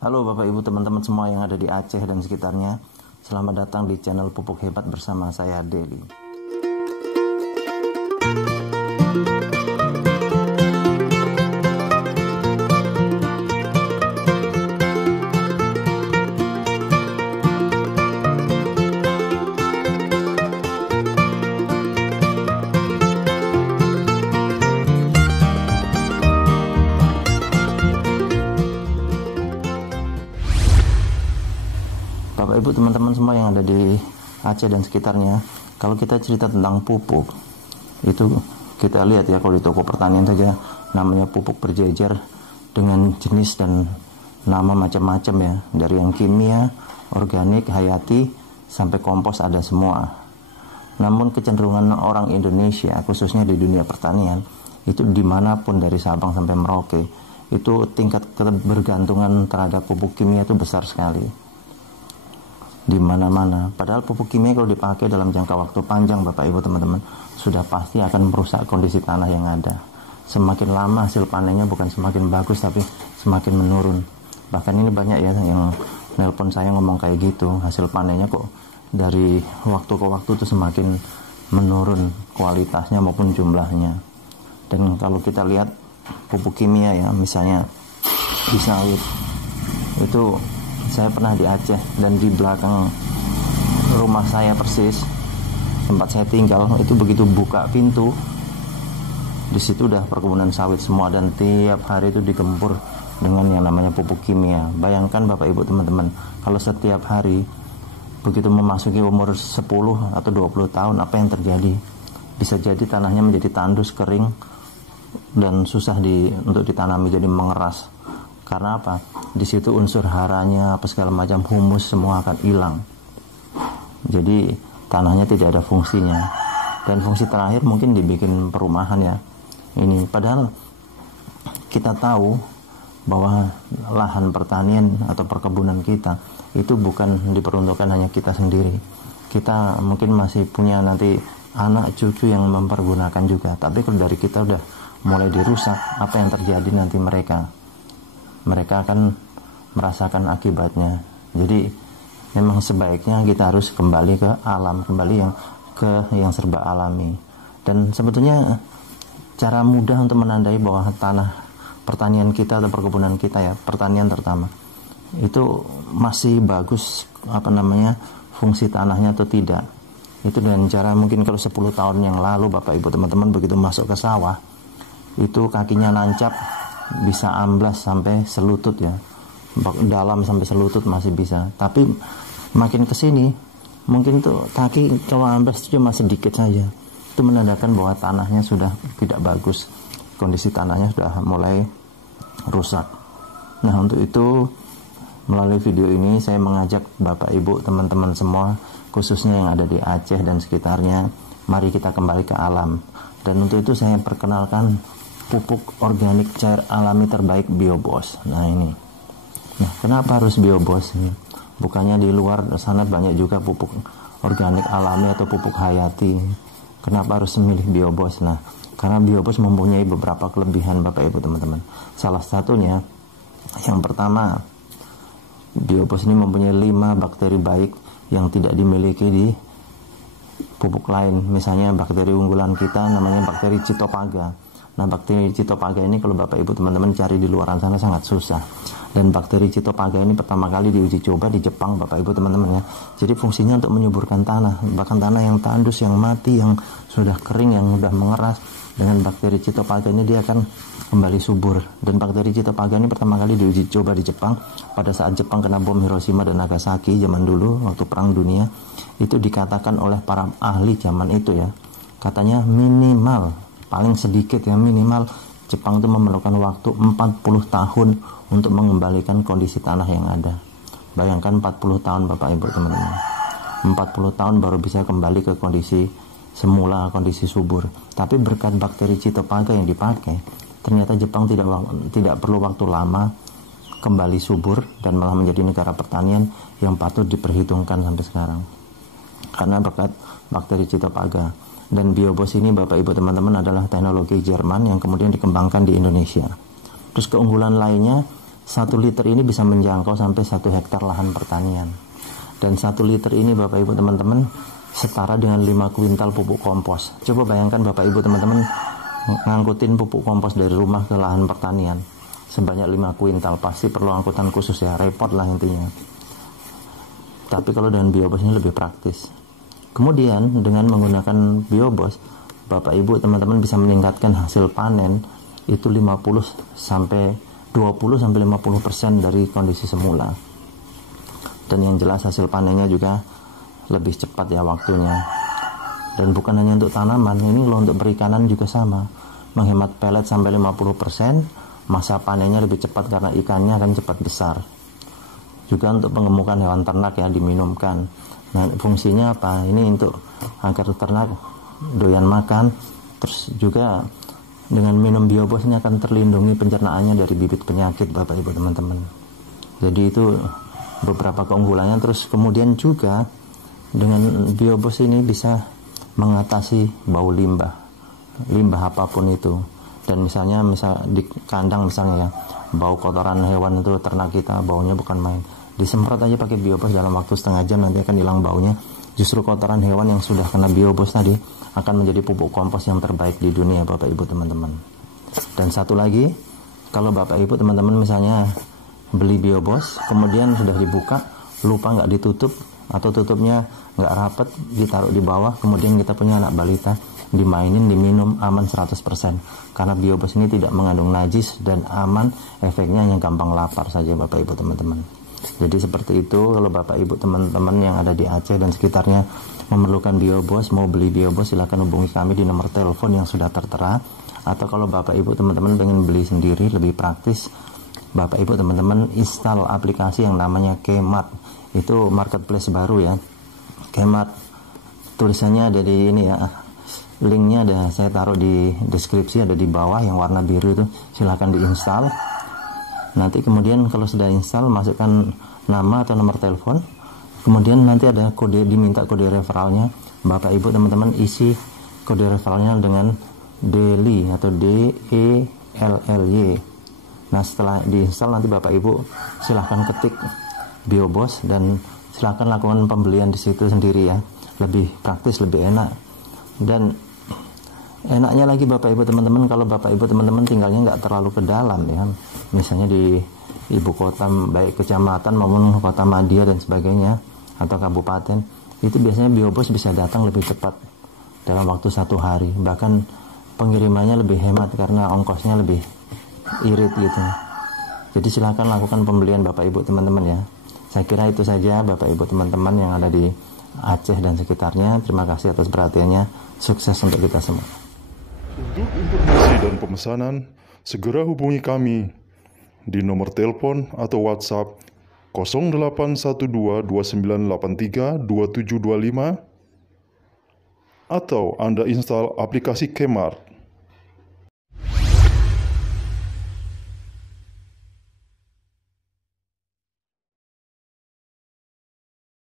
Halo Bapak Ibu teman-teman semua yang ada di Aceh dan sekitarnya. Selamat datang di channel Pupuk Hebat bersama saya Deli. Bapak Ibu teman-teman semua yang ada di Aceh dan sekitarnya, kalau kita cerita tentang pupuk, itu kita lihat ya, kalau di toko pertanian saja namanya pupuk berjejer dengan jenis dan nama macam-macam ya, dari yang kimia, organik, hayati, sampai kompos ada semua. Namun kecenderungan orang Indonesia, khususnya di dunia pertanian, itu dimanapun dari Sabang sampai Merauke, itu tingkat kebergantungan terhadap pupuk kimia itu besar sekali. Di mana-mana. Padahal pupuk kimia kalau dipakai dalam jangka waktu panjang Bapak Ibu teman-teman, sudah pasti akan merusak kondisi tanah yang ada. Semakin lama hasil panennya bukan semakin bagus, tapi semakin menurun. Bahkan ini banyak ya yang nelpon saya ngomong kayak gitu, hasil panennya kok dari waktu ke waktu itu semakin menurun kualitasnya maupun jumlahnya. Dan kalau kita lihat pupuk kimia ya, misalnya di sawit itu, saya pernah di Aceh dan di belakang rumah saya persis tempat saya tinggal itu, begitu buka pintu di situ udah perkebunan sawit semua, dan tiap hari itu digempur dengan yang namanya pupuk kimia. Bayangkan Bapak Ibu teman-teman, kalau setiap hari begitu memasuki umur 10 atau 20 tahun, apa yang terjadi? Bisa jadi tanahnya menjadi tandus, kering, dan susah untuk ditanami, jadi mengeras. Karena apa? Di situ unsur haranya, apa segala macam, humus semua akan hilang. Jadi tanahnya tidak ada fungsinya. Dan fungsi terakhir mungkin dibikin perumahan ya. Ini padahal kita tahu bahwa lahan pertanian atau perkebunan kita itu bukan diperuntukkan hanya kita sendiri. Kita mungkin masih punya nanti anak cucu yang mempergunakan juga. Tapi kalau dari kita udah mulai dirusak, apa yang terjadi nanti mereka akan merasakan akibatnya. Jadi memang sebaiknya kita harus kembali ke alam, kembali yang serba alami. Dan sebetulnya cara mudah untuk menandai bahwa tanah pertanian kita atau perkebunan kita ya, pertanian terutama, itu masih bagus fungsi tanahnya atau tidak. Itu dengan cara mungkin kalau 10 tahun yang lalu Bapak Ibu teman-teman begitu masuk ke sawah, itu kakinya nancap, bisa amblas sampai selutut ya, dalam sampai selutut masih bisa. Tapi makin kesini mungkin itu kaki kalau amblas itu cuma sedikit saja, itu menandakan bahwa tanahnya sudah tidak bagus, kondisi tanahnya sudah mulai rusak. Nah, untuk itu melalui video ini saya mengajak Bapak Ibu teman-teman semua, khususnya yang ada di Aceh dan sekitarnya, mari kita kembali ke alam. Dan untuk itu saya perkenalkan pupuk organik cair alami terbaik Biobos. Nah ini. Nah, kenapa harus Biobos ini? Bukannya di luar sana banyak juga pupuk organik alami atau pupuk hayati. Kenapa harus memilih Biobos? Nah, karena Biobos mempunyai beberapa kelebihan Bapak Ibu teman-teman. Salah satunya, yang pertama, Biobos ini mempunyai 5 bakteri baik yang tidak dimiliki di pupuk lain. Misalnya bakteri unggulan kita namanya bakteri Cytophaga. Nah, bakteri Cytophaga ini kalau Bapak Ibu teman-teman cari di luaran sana sangat susah. Dan bakteri Cytophaga ini pertama kali diuji coba di Jepang Bapak Ibu teman-teman ya. Jadi fungsinya untuk menyuburkan tanah, bahkan tanah yang tandus, yang mati, yang sudah kering, yang sudah mengeras, dengan bakteri Cytophaga ini dia akan kembali subur. Dan bakteri Cytophaga ini pertama kali diuji coba di Jepang pada saat Jepang kena bom Hiroshima dan Nagasaki zaman dulu waktu Perang Dunia. Itu dikatakan oleh para ahli zaman itu ya, katanya minimal, paling sedikit ya, minimal Jepang itu memerlukan waktu 40 tahun untuk mengembalikan kondisi tanah yang ada. Bayangkan 40 tahun Bapak Ibu teman-teman. 40 tahun baru bisa kembali ke kondisi semula, kondisi subur. Tapi berkat bakteri Cytophaga yang dipakai, ternyata Jepang tidak perlu waktu lama kembali subur dan malah menjadi negara pertanian yang patut diperhitungkan sampai sekarang. Karena berkat bakteri Cytophaga. Dan Biobos ini Bapak Ibu teman-teman adalah teknologi Jerman yang kemudian dikembangkan di Indonesia. Terus keunggulan lainnya, 1 liter ini bisa menjangkau sampai 1 hektar lahan pertanian. Dan 1 liter ini Bapak Ibu teman-teman setara dengan 5 kuintal pupuk kompos. Coba bayangkan Bapak Ibu teman-teman ngangkutin pupuk kompos dari rumah ke lahan pertanian sebanyak 5 kuintal, pasti perlu angkutan khusus ya, repot lah intinya. Tapi kalau dengan biobos ini lebih praktis. Kemudian dengan menggunakan biobos, Bapak Ibu teman-teman bisa meningkatkan hasil panen itu 20 sampai 50% dari kondisi semula. Dan yang jelas hasil panennya juga lebih cepat ya waktunya. Dan bukan hanya untuk tanaman, ini loh untuk perikanan juga sama. Menghemat pelet sampai 50%, masa panennya lebih cepat karena ikannya akan cepat besar. Juga untuk pengemukan hewan ternak ya, diminumkan. Nah, fungsinya apa? Ini untuk agar ternak doyan makan, terus juga dengan minum biobos ini akan terlindungi pencernaannya dari bibit penyakit Bapak Ibu teman-teman. Jadi itu beberapa keunggulannya. Terus kemudian juga dengan biobos ini bisa mengatasi bau limbah apapun itu. Dan misalnya di kandang misalnya ya, bau kotoran hewan itu ternak kita baunya bukan main. Disemprot aja pakai biobos dalam waktu setengah jam nanti akan hilang baunya. Justru kotoran hewan yang sudah kena biobos tadi akan menjadi pupuk kompos yang terbaik di dunia Bapak Ibu teman-teman. Dan satu lagi, kalau Bapak Ibu teman-teman misalnya beli biobos kemudian sudah dibuka lupa nggak ditutup atau tutupnya nggak rapet, ditaruh di bawah, kemudian kita punya anak balita, dimainin, diminum, aman 100%. Karena biobos ini tidak mengandung najis dan aman, efeknya hanya gampang lapar saja Bapak Ibu teman-teman. Jadi seperti itu. Kalau Bapak Ibu teman-teman yang ada di Aceh dan sekitarnya memerlukan biobos, mau beli biobos, silakan hubungi kami di nomor telepon yang sudah tertera. Atau kalau Bapak Ibu teman-teman pengen beli sendiri lebih praktis, Bapak Ibu teman-teman install aplikasi yang namanya Kemat. Itu marketplace baru ya, Kemat. Tulisannya ada di ini ya, linknya ada, saya taruh di deskripsi, ada di bawah yang warna biru itu. Silakan diinstal. Nanti kemudian kalau sudah install, masukkan nama atau nomor telepon. Kemudian nanti ada kode, diminta kode referralnya. Bapak Ibu teman-teman isi kode referralnya dengan DELY atau DELLY. Nah setelah diinstal nanti Bapak Ibu silahkan ketik biobos dan silahkan lakukan pembelian di situ sendiri ya. Lebih praktis, lebih enak. Dan enaknya lagi Bapak Ibu teman-teman, kalau Bapak Ibu teman-teman tinggalnya nggak terlalu ke dalam ya, misalnya di ibu kota baik kecamatan maupun kota madya dan sebagainya atau kabupaten, itu biasanya biobos bisa datang lebih cepat dalam waktu 1 hari, bahkan pengirimannya lebih hemat karena ongkosnya lebih irit gitu. Jadi silakan lakukan pembelian Bapak Ibu teman-teman ya. Saya kira itu saja Bapak Ibu teman-teman yang ada di Aceh dan sekitarnya. Terima kasih atas perhatiannya. Sukses untuk kita semua. Untuk informasi dan pemesanan, segera hubungi kami di nomor telepon atau WhatsApp 081229832725 atau Anda install aplikasi Kemat.